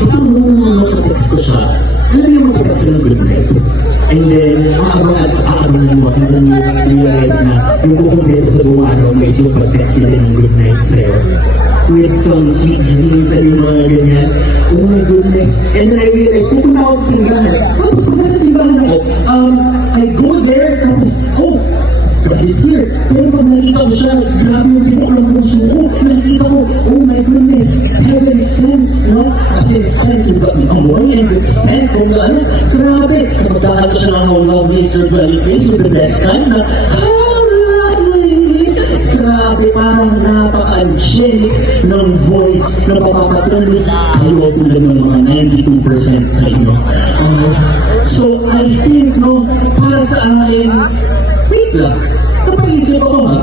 ito nung text ko siya, alam mo yung magpapasa ng good night. And then, aabangan mo, and then you realize na yung kukumpleto sa buong araw, may isip mag-text natin ng good night sa'yo. With some sweet dreams and yung mga ganyan. Oh my goodness. And then I realized, pupunta ako sa simbahan. Tapos pagka sa simbahan ako, I go there, tapos, oh, God is here. Pero pag nakita ko siya, grabe yung pinok ng puso ko. Nakita ko, oh my goodness, heaven sent, no? Kasi sent, ang one and sent, kung ano, grabe. Kapag kakalo siya ng how lovely is your dwelling place with the best time na, grabe, parang napaka-angelic ng voice na papapatuloy kayo tulad ng mga 92% sa inyo. So, I think, no, para sa akin, wait lang, napaisip ako ha,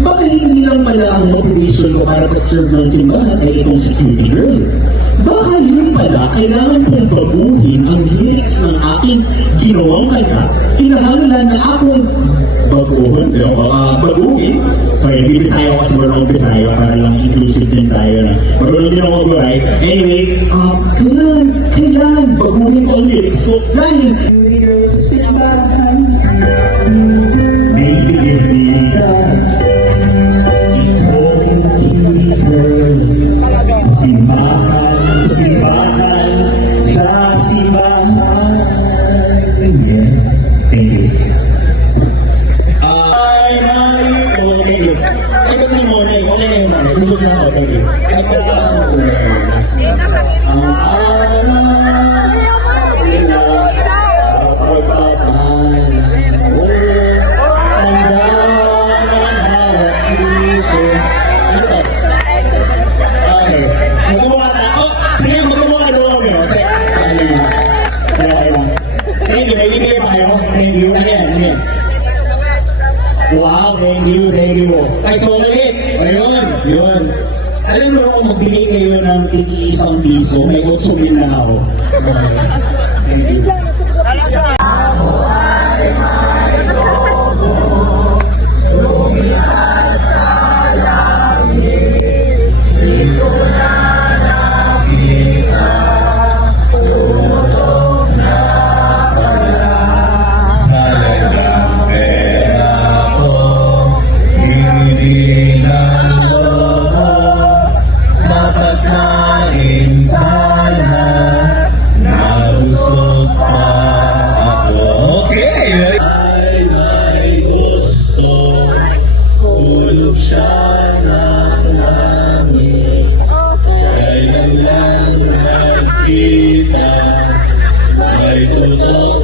baka hindi lang pala ang motivation ko para pag-serve ng simbahan ay itong security girl. Baka yun pala, kailangan kong baguhin ang lyrics ng aking ginawang kanta. Kinahanglan na akong baguhin. So, hindi Bisaya kasi wala akong Bisaya para lang inclusive din tayo na. Marunong din ako mag-write. Anyway, kailangan baguhin ko ang lyrics. So, dahil sa simbahan, maybe give me that itong keeper sa simbahan. Yeah. Thank you. Wow, thank you. Ay, so ulit. Ayun, yun. Alam mo kung magbigay kayo ng tig-isang piso, may 8,000 na ako. Thank you. Kita, may tutok